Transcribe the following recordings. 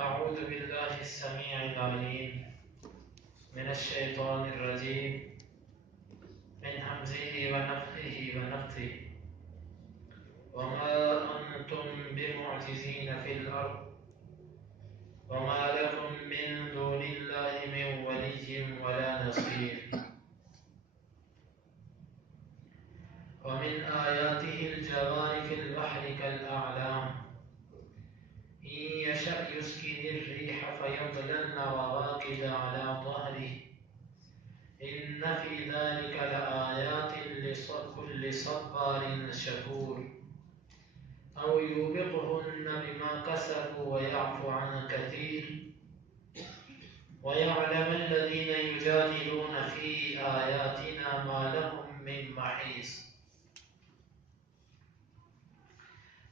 أعوذ بالله السميع العليم من الشيطان الرجيم من همزه ونفخه ونفثه وما أنتم بمعجزين في الأرض وما لكم من دون الله من ولي ولا نصير ومن آياته الجوار في البحر كالأعلام إن يشأ يسكن الريح فيظللن رواكد على ظهره إن في ذلك لآيات لكل صبار شكور أو يوبقهن بما كسبوا ويعفو عن كثير ويعلم الذين يجادلون في آياتنا ما لهم من محيص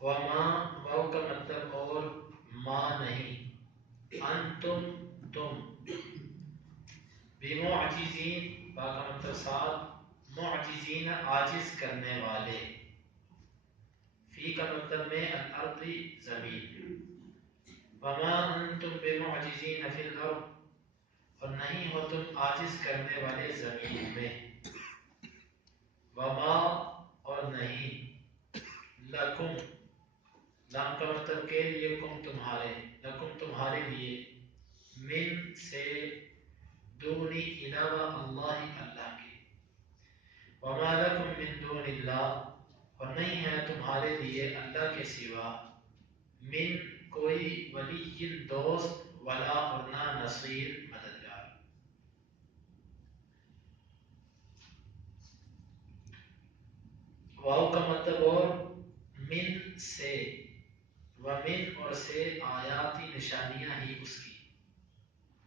وما واو کا مطلب اور ما نہیں انتم تم بمعجزین با کا مطلب ساتھ معجزین عاجز کرنے والے فی کا مطلب میں الارض زمین وما انتم بمعجزین فی الارض اور نہیں ہو تم عاجز کرنے والے زمین میں وما اور نہیں لکم لام کا مطلب کے لیے کم تمہارے لکم تمہارے لیے من سے دونی علاوہ اللہ اللہ کے وما لکم من دون اللہ اور نہیں ہے تمہارے لیے اللہ کے سوا من کوئی ولی دوست ولا اور نہ نصیر مددگار واو کا مطلب اور من سے ومن اور سے آیاتی نشانیاں ہی اس کی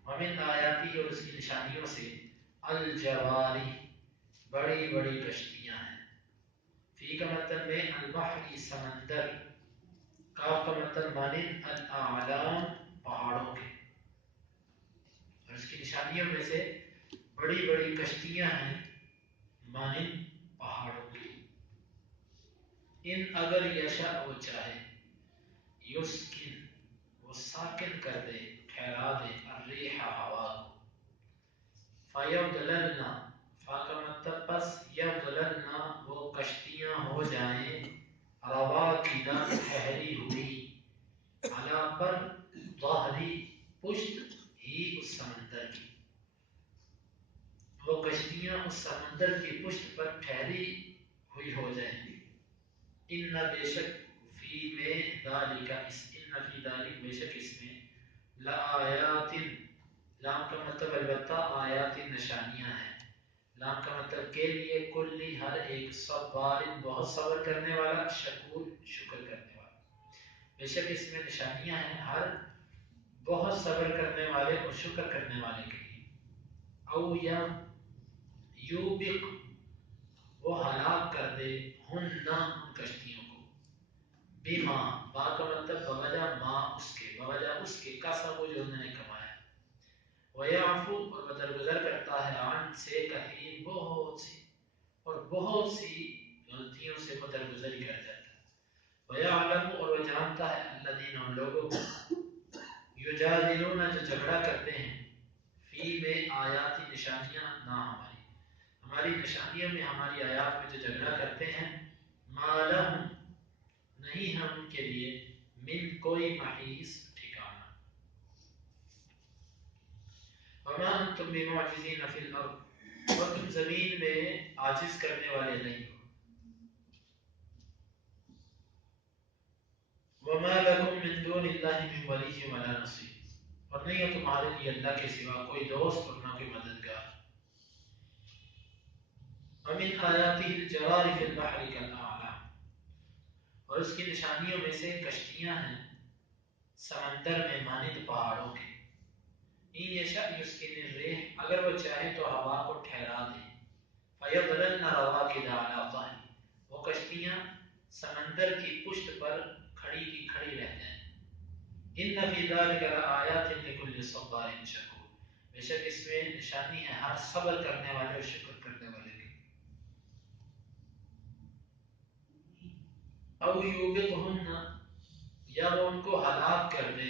ومن آیاتی اور اس کی نشانیوں سے الجواری بڑی بڑی کشتیاں ہیں فی کا مطلب میں البحری سمندر کاف کا مطلب مانند الاعلام پہاڑوں کے اور اس کی نشانیوں میں سے بڑی بڑی کشتیاں ہیں مانند پہاڑوں کی ان اگر یشاء وہ چاہے یسکن وہ ساکن کر دے ٹھہرا دے الریح ہوا کو فیضللن فا کا مطلب پس یضللن وہ کشتیاں ہو جائیں رواکدہ ٹھہری ہوئی علا پر ظہری پشت ہی اس سمندر کی وہ کشتیاں اس سمندر کی پشت پر ٹھہری ہوئی ہو جائیں گی ان بے شک فی میں ذالک اس ان فی ذالک بے شک اس میں لآیات لام کا مطلب البتہ آیات نشانیاں ہیں لام کا مطلب کے لیے کلی ہر ایک صبار بہت صبر کرنے والا شکور شکر کرنے والا بے شک اس میں نشانیاں ہیں ہر بہت صبر کرنے والے اور شکر کرنے والے کے لیے او یا یوبق وہ ہلاک کر دے ان کشتیوں کو بما با کا مطلب بوجہ ما اس کے بوجہ اس کے کسب جو انہوں نے کمایا ویعفو اور وہ درگزر کرتا ہے عن سے کثیر بہت سی اور بہت سی غلطیوں سے وہ درگزر کر جاتا ہے ویعلم اور وہ جانتا ہے الذین ان لوگوں کو یجادلون جو جھگڑا کرتے ہیں فی میں آیاتی نشانیاں نہ ہماری نشانیوں میں ہماری آیات میں جو جھگڑا کرتے ہیں ما لہم نہیں ہے ان کے لیے من کوئی محیص ٹھکانہ وما انتم بمعجزین فی الارض اور تم زمین میں عاجز کرنے والے نہیں ہو وما لکم من دون اللہ من ولی ولا نصیر اور نہیں ہے تمہارے لیے اللہ کے سوا کوئی دوست اور نہ کوئی مددگار ومن آیاتہ الجوار فی البحر کالأعلام اور اس کی نشانیوں میں سے کشتیاں ہیں سمندر میں مانند پہاڑوں کے ان یشاء یسکن الریح اگر وہ چاہے تو ہوا کو ٹھہرا دے فیضللن رواکد علی ظہری وہ کشتیاں سمندر کی پشت پر کھڑی کی کھڑی رہ جائیں ان فی ذلک لآیات لکل صبار شکور بے شک اس میں نشانی ہے ہر صبر کرنے والے اور شکر کرنے والے کی او یوبقہن یا وہ ان کو ہلاک کر دے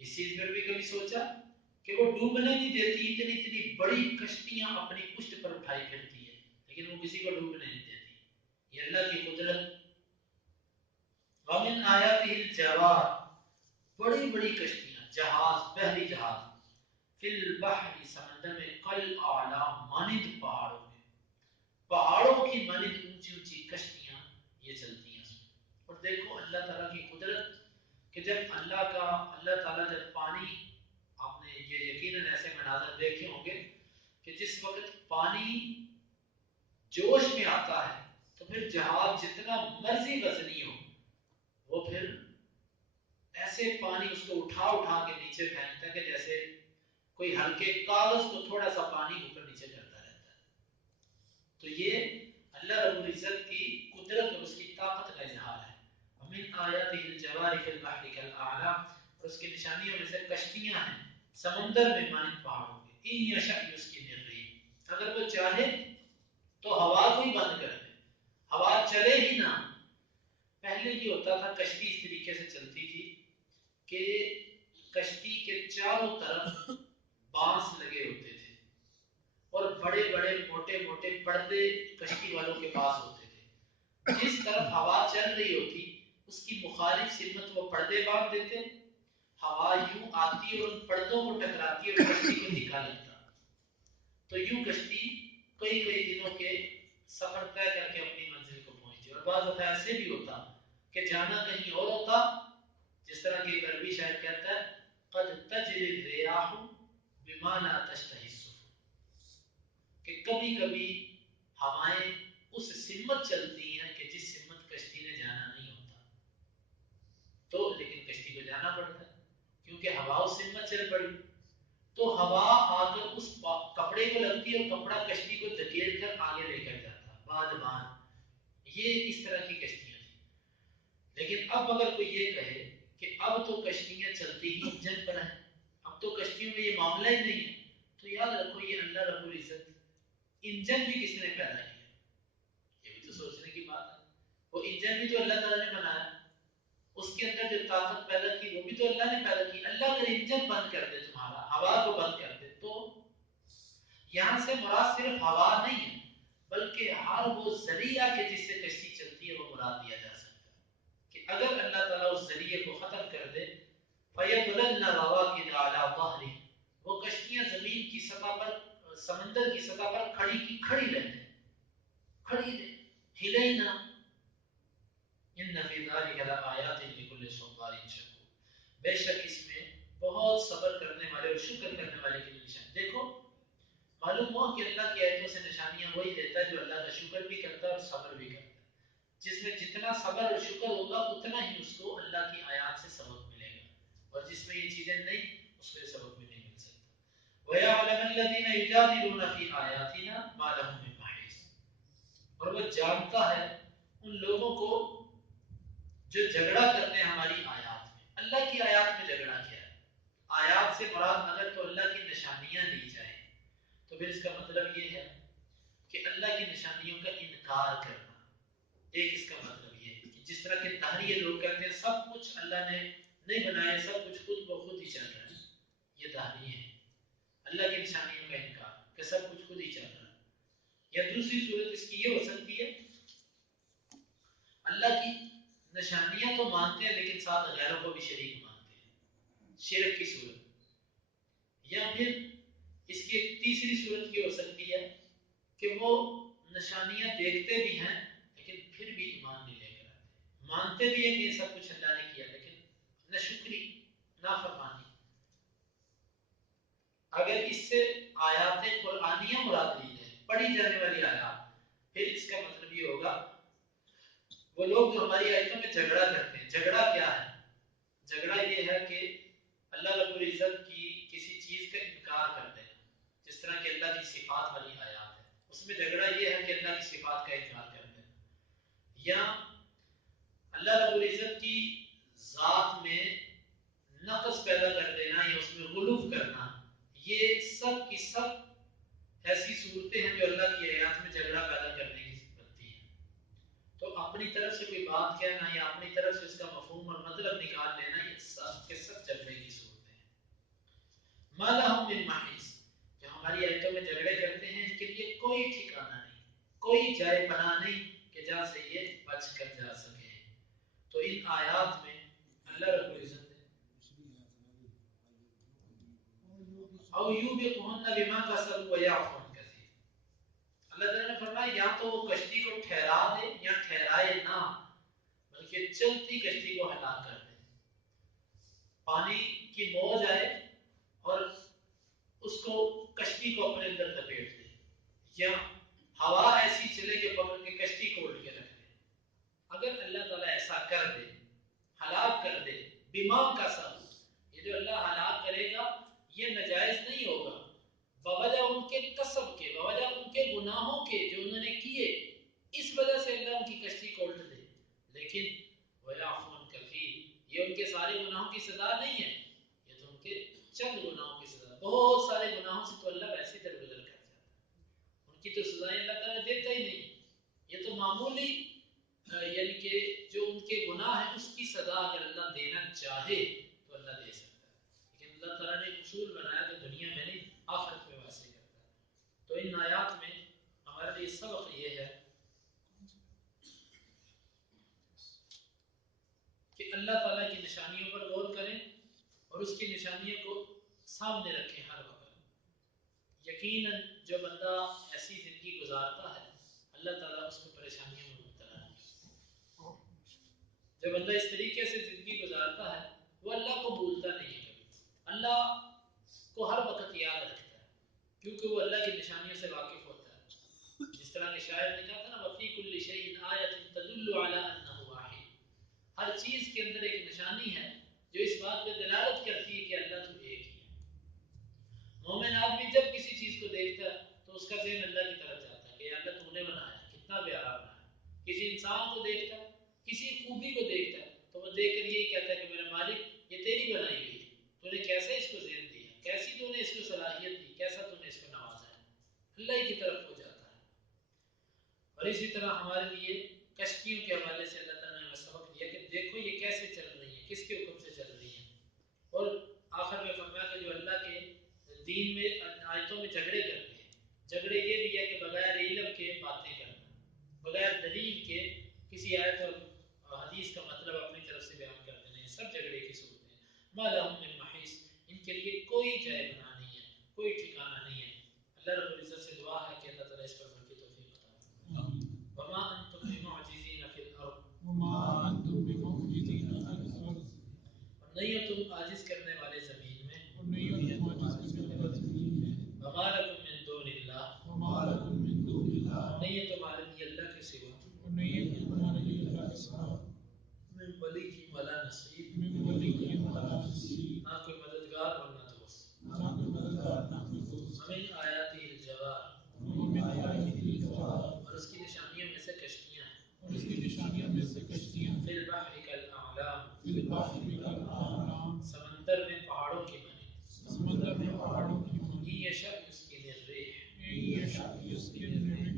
اس چیز پر بھی کبھی سوچا کہ وہ ڈوبنے نہیں دیتی، اتنی اتنی بڑی کشتیاں اپنی پشت پر اٹھائی پھرتی ہے لیکن وہ کسی کو ڈوبنے نہیں دیتی، یہ اللہ کی قدرت۔ ومن آیاتہ الجوار، بڑی بڑی کشتیاں، جہاز، بحری جہاز، فی البحر، سمندر میں، کل اعلام، مانند پہاڑوں میں، پہاڑوں کی مانند اونچی اونچی کشتیاں یہ چلتی ہیں اس میں۔ اور دیکھو اللہ تعالیٰ کی قدرت کہ جب اللہ تعالیٰ جب پانی، آپ نے یہ یقیناً ایسے مناظر دیکھے ہوں گے کہ جس وقت پانی جوش میں آتا ہے تو پھر جہاز جتنا مرضی وزنی ہو وہ پھر ایسے پانی اس کو اٹھا اٹھا کے نیچے پھینکتا ہے کہ جیسے کوئی ہلکے کاغذ کو تھوڑا سا پانی اوپر نیچے کرتا رہتا ہے۔ تو یہ اللہ رب العزت کی قدرت اور اس کی طاقت کا اظہار ہے۔ ومن آیاتہ الجوار فی البحر کالأعلام، اور اس کی نشانیوں میں سے کشتیاں ہیں سمندر میں مانند پہاڑوں کے، ان یشاء یسکن الريح، اگر وہ چاہے تو ہوا کو ہی بند کر دے، ہوا چلے ہی نہ۔ پہلے یہ ہوتا تھا کشتی اس طریقے سے چلتی تھی کہ کشتی کے چاروں طرف بانس لگے ہوتے تھے اور بڑے بڑے موٹے موٹے پردے کشتی والوں کے پاس ہوتے تھے، جس طرف ہوا چل رہی ہوتی اس کی مخالف سمت وہ پردے باندھ دیتے، ہوا یوں آتی اور ان پردوں کو ٹکراتی اور کشتی کو دھکا لگتا، تو یوں کشتی کئی کئی دنوں کے سفر طے کر کے اپنی منزل کو پہنچتی۔ اور بعض دفعہ ایسے بھی ہوتا کہ جانا کہیں اور ہوتا، جس طرح کہ ایک عربی شاعر کہتا ہے قد تجری الریاح بما لا تشتہی السفن، کہ کبھی کبھی ہوائیں اس سمت چلتی ہیں کہ جس سمت کشتی نے جانا نہیں ہوتا، تو لیکن کشتی کو جانا پڑتا ہے کیونکہ ہوا اس سمت چل پڑی، تو ہوا آ کر اس کپڑے کو لگتی ہے اور کپڑا کشتی کو دھکیل کر آگے لے کر جاتا، بادبان، یہ اس طرح کی کشتیاں تھیں۔ لیکن اب اگر کوئی یہ کہے کہ اب تو کشتیاں چلتی ہی انجن پر ہیں، اب تو کشتیوں میں یہ معاملہ ہی نہیں ہے، تو یاد رکھو یہ اللہ رب العزت انجن بھی کس نے پیدا کیا، یہ بھی تو سوچنے کی بات ہے۔ وہ انجن بھی تو اللہ تعالیٰ نے بنایا، اس کے اندر جو طاقت پیدا کی وہ بھی تو اللہ نے پیدا کی۔ اللہ اگر انجن بند کر دے تمہارا، ہوا کو بند کر دے، تو یہاں سے مراد صرف ہوا نہیں ہے بلکہ ہر وہ ذریعہ کہ جس سے کشتی چلتی ہے وہ مراد دیا جا سکتا ہے کہ اگر اللہ تعالیٰ اس ذریعے کو ختم کر دے فَيَضْلَلْنَ رَوَاكِدَ عَلَى ظَهْرِهِ، وہ کشتیاں زمین کی سطح پر، سمندر کی سطح پر کھڑی کی کھڑی رہتے، کھڑی رہے، ہلے ہی نہ۔ ان فی ذلک لآیات لکل صبار شکور، بے شک اس میں بہت صبر کرنے والے اور شکر کرنے والے کی نشان۔ دیکھو معلوم ہو کہ اللہ کی آیتوں سے نشانیاں وہی دیتا ہے جو اللہ کا شکر بھی کرتا ہے اور صبر بھی کرتا ہے۔ جس میں جتنا صبر اور شکر ہوگا اتنا ہی اس کو اللہ کی آیات سے سبق ملے گا، اور جس میں یہ چیزیں نہیں اس میں سبق بھی نہیں مل سکتا۔ وَيَعْلَمَ الَّذِينَ يُجَادِلُونَ فِي آيَاتِنَا مَا لَهُم مِّن مَّحِيصٍ، اور وہ جانتا ہے ان لوگوں کو جو جھگڑا کرتے ہیں ہماری آیات میں۔ اللہ کی آیات میں جھگڑا کیا ہے؟ آیات سے مراد اگر تو اللہ کی نشانیاں لی جائیں تو پھر اس کا مطلب یہ ہے کہ اللہ کی نشانیوں کا انکار کرنا۔ ایک اس کا مطلب یہ ہے کہ جس طرح کے دہریے لوگ کہتے ہیں سب کچھ اللہ نے نہیں بنایا، سب کچھ خود بخود ہی چل رہا ہے، یہ دہریے ہیں اللہ کی نشانیوں کا انکار کہ سب کچھ خود ہی چل رہا ہے۔ یا دوسری صورت اس کی یہ ہو سکتی ہے اللہ کی نشانیاں تو مانتے ہیں لیکن ساتھ غیروں کو بھی شریک مانتے ہیں، شرک کی صورت۔ یا پھر اس کی ایک تیسری صورت یہ ہو سکتی ہے کہ وہ نشانیاں دیکھتے بھی ہیں لیکن پھر بھی ایمان نہیں لے کر آتے، مانتے بھی ہیں کہ یہ سب کچھ اللہ نے کیا لیکن ناشکری، نافرمانی۔ اگر اس سے آیات قرآنیہ مراد لی جائیں، پڑھی جانے والی آیات، پھر اس کا مطلب یہ ہوگا وہ لوگ جو ہماری آیتوں میں جھگڑا کرتے ہیں، جھگڑا کیا ہے؟ جھگڑا یہ ہے کہ اللہ رب العزت کی کسی چیز کا انکار کر دینا، جس طرح کہ اللہ کی صفات والی آیات ہے، اس میں جھگڑا یہ ہے کہ اللہ کی صفات کا انکار کر دینا، یا اللہ رب العزت کی ذات میں نقص پیدا کر دینا یا اس میں غلو کرنا، یہ سب کی سب ایسی صورتیں ہیں جو اللہ کی آیات میں جھگڑا پیدا کرنے کی بنتی ہیں۔ تو اپنی طرف سے کوئی بات کہنا یا اپنی طرف سے اس کا مفہوم اور مطلب نکال لینا، یہ سب کے سب جھگڑے کی صورتیں ہیں۔ ما لهم من محیص، جو ہماری آیتوں میں جھگڑے کرتے ہیں ان کے لیے کوئی ٹھکانہ نہیں، کوئی جائے پناہ نہیں کہ جہاں سے یہ بچ کر جا سکے. تو ان آیات میں اللہ رب العزت او یوبقہن بما کسبوا ویعفو عن کثیر، اللہ تعالیٰ نے فرمایا یا تو وہ کشتی کو ٹھہرا دے یا ٹھہرائے نہ، بلکہ چلتی کشتی کو ہلاک کر دے. پانی کی موج آئے اور اس کو کشتی کو اپنے اندر لپیٹ دے، یا ہوا ایسی چلے کہ پکڑ کے کشتی کو الٹ کے رکھ دے. اگر اللہ تعالیٰ ایسا کر دے، ہلاک کر دے، بما کسب، یہ جو اللہ ہلاک کرے گا یہ نجائز نہیں ہوگا، بوجہ ان کے کسب کے، بوجہ ان کے گناہوں کے جو انہوں نے کیے، اس وجہ سے اللہ ان کی کشتی کو الٹ دے. لیکن وَيَعْفُو عَنْ كَثِيرٍ، یہ ان کے سارے گناہوں کی سزا نہیں ہے، یہ تو ان کے چند گناہوں کی سزا. بہت سارے گناہوں سے تو اللہ ویسے ہی درگزر کر جاتا ہے، ان کی تو سزائیں اللہ تعالیٰ دیتا ہی نہیں. یہ تو معمولی یعنی کہ جو ان کے گناہ ہیں اس کی سزا اگر اللہ دینا چاہے تو اللہ دے سکتا ہے، لیکن اللہ تعالیٰ نے ایک اصول بنایا تو دنیا میں نہیں آخرت میں واسع کرتا ہے. تو ان آیات میں ہمارے لیے سبق یہ ہے کہ اللہ تعالیٰ کی نشانیوں پر غور کریں اور اس کی نشانیوں کو سامنے رکھیں ہر وقت. یقیناً جو بندہ ایسی زندگی گزارتا ہے اللہ تعالیٰ اس کو پریشانیوں میں مبتلا نہیں کرتا. جو بندہ اس طریقے سے زندگی گزارتا ہے وہ اللہ کو بھولتا نہیں ہے، کبھی اللہ کو ہر وقت یاد رکھتا ہے، کیونکہ وہ اللہ کی نشانیوں سے واقف ہوتا ہے. جس طرح کے شاعر نے کہا تھا نا، وَفِي كُلِّ شَيْءٍ آیَةٌ تَدُلُّ عَلَىٰ أَنَّهُ وَاحِدٌ، ہر چیز کے اندر ایک نشانی ہے جو اس بات پہ دلالت کرتی ہے کہ اللہ تو ایک ہی ہے. مومن آدمی جب کسی چیز کو دیکھتا ہے تو اس کا ذہن اللہ کی طرف جاتا ہے کہ اللہ تو نے بنایا، کتنا پیارا بنایا. کسی انسان کو دیکھتا ہے، کسی خوبی کو دیکھتا ہے تو وہ دیکھ کر یہی کہتا ہے کہ میرا مالک یہ تیری بنائی ہوئی ہے، تو نے کیسے اس کو ذہن دیا، کیسی تو نے اس کو صلاحیت دی، کیسا تو نے اس کو نوازا ہے. اللہ کی طرف ہو جاتا ہے. اور اسی طرح ہمارے لیے کشتیوں کے حوالے سے اللہ تعالیٰ نے ہمیں سبق دیا کہ دیکھو یہ کیسے چل رہی ہیں، کس کے حکم سے چل رہی ہیں. اور آخر میں فرمایا کہ جو اللہ کے دین میں آیتوں میں جھگڑے کرتے ہیں، جھگڑے یہ بھی ہے کہ بغیر علم کے باتیں کرنا، بغیر دلیل کے کسی آیت اور حدیث کا مطلب اپنی طرف سے بیان کر دینا، یہ سب جھگڑے کی صورتیں ہیں. ما لهم من محیص، ان کے لیے کوئی جائے بنا نہیں ہے، کوئی ٹھکانہ نہیں ہے. اللہ رب العزت سے دعا ہے کہ اللہ تعالیٰ اس پر عمل کی توفیق عطا فرمائے. وما انتم بمعجزین فی الارض، وما انتم بمعجزین فی الارض، اور نہیں ہو تم عاجز کرنے والے زمین میں، اور نہیں ہو تم عاجز کرنے والے زمین میں. وما لکم من دون اللہ، وما لکم من دون اللہ، نہیں ہے تمہارے لیے اللہ کے سوا، اور نہیں ہے تمہارے لیے اللہ کے سوا، من ولی ولا نصیر، من ولی ولا نصیر، نہ کوئی مددگار اور نہ دوست. نہ کوئی مددگار نہ کوئی دوست. ومن آیاتہ الجوار، ومن آیاتہ الجوار، اور اس کی نشانیوں میں سے کشتیاں ہیں. اور اس کی نشانیوں میں سے کشتیاں ہیں. فی البحر کالاعلام، فی البحر کالاعلام، سمندر میں پہاڑوں کی مانند. سمندر میں پہاڑوں کی مانند. ان یشأ یسکن الريح، ان یشأ یسکن الريح،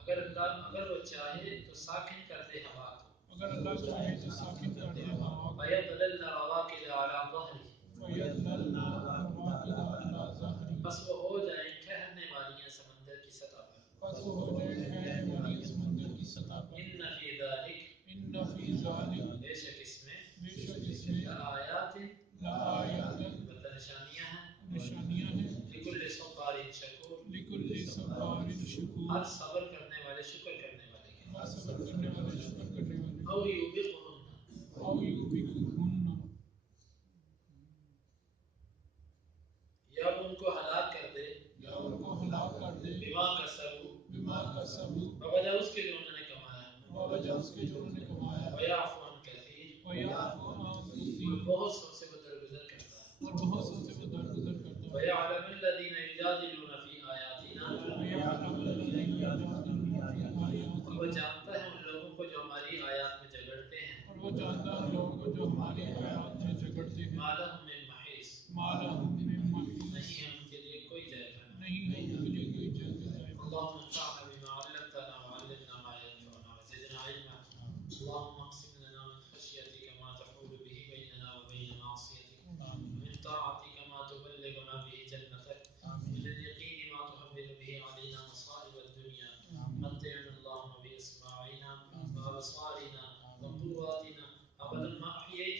اگر وہ چاہے تو ساکن کر دے ہوا کو. اگر اللہ چاہے تو ساکن کر دے ہوا کو. فیضللن رواکد علی ظہرہ، وَيَظْلَلْنَ رَوَاقِدَ عَلَىٰ ظَهْرِهِ، بس وہ ہو جائیں ٹھہرنے والی ہیں سمندر کی سطح پر. پس وہ ہو جائے ٹھہرنے والی سمندر کی سطح پر. ان فی ذلک، ان فی ذلک، بے شک اس میں، بے شک اس میں، لآیات، لآیات، البتہ نشانیاں ہیں، نشانیاں ہیں، لکل صبار شکور، لکل صبار شکور، ہر صبر کرنے والے شکر کرنے والے کے. ہر صبر کرنے والے شکر کرنے والے. او یوبقہن، او یوبقہن، یا وہ ان کو ہلاک کر دے، یا ان کو ہلاک کر دے، بما کسبوا، بما کسبوا، بوجہ اس کے جو انہوں نے کمایا، بوجہ اس کے جو انہوں نے کمایا، ویعفو عن کثیر، ویعفو عن اور کثیر، بہت سو سے وہ درگزر کرتا ہے. اور بہت سو سے وہ درگزر کرتا ہے. ویعلم الذین یجادلون فی آیاتنا، وَيَعْلَمُ الَّذِينَ يَجَادِلُونَ فِي اور وہ آيَاتِنَا، جانتا ہے ان لوگوں کو جو ہماری آیات میں جھگڑتے ہیں. اور وہ جانتا ہے لوگوں کو جو ہماری آیات میں جھگڑتے ہیں. ما لهم من محیص، مَا لَهُم مِّن مَّحِيصٍ، نہیں ہے ان کے لیے کوئی جائے بنا. نہیں ہے ان کے لیے کوئی جگہ. اللهم انفعنا بما علمتنا وعلمنا ما ينفعنا وزدنا علما. اللهم اقسم لنا من خشيتك ما تحول به بيننا وبين معصيتك، ومن طاعتك ما تبلغنا به علينا مصائب الدنيا متعنا اللهم بأسماعنا وأبصارنا وقواتنا أبدا ما أحييتنا